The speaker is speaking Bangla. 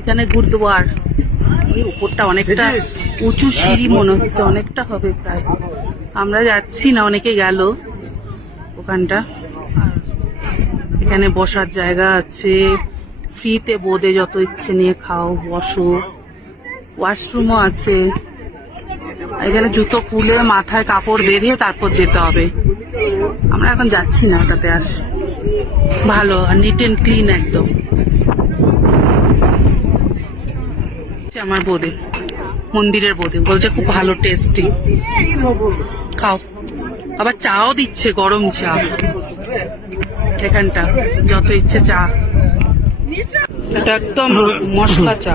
এখানে গুরুদুয়ার, ওই উপরটা অনেকটা উঁচু সিঁড়ি মনে হচ্ছে, অনেকটা হবে প্রায়। আমরা যাচ্ছি না, অনেকে গেল ওখানটা। আর এখানে বসার জায়গা আছে, ফ্রিতে বোঁদে যত ইচ্ছে নিয়ে খাও, বসো। ওয়াশরুমও আছে। এখানে জুতো খুলে মাথায় কাপড় বেঁধে তারপর যেতে হবে। আমরা এখন যাচ্ছি না ওটাতে আর। ভালো আর নিট এন্ড ক্লিন একদম। আমার বোঁদে, মন্দিরের বোঁদে, বলছে খুব ভালো, টেস্টি, খাও। আবার চাও দিচ্ছে, গরম চা এখানটা, যত ইচ্ছে চা। এটা একদম মশলা চা।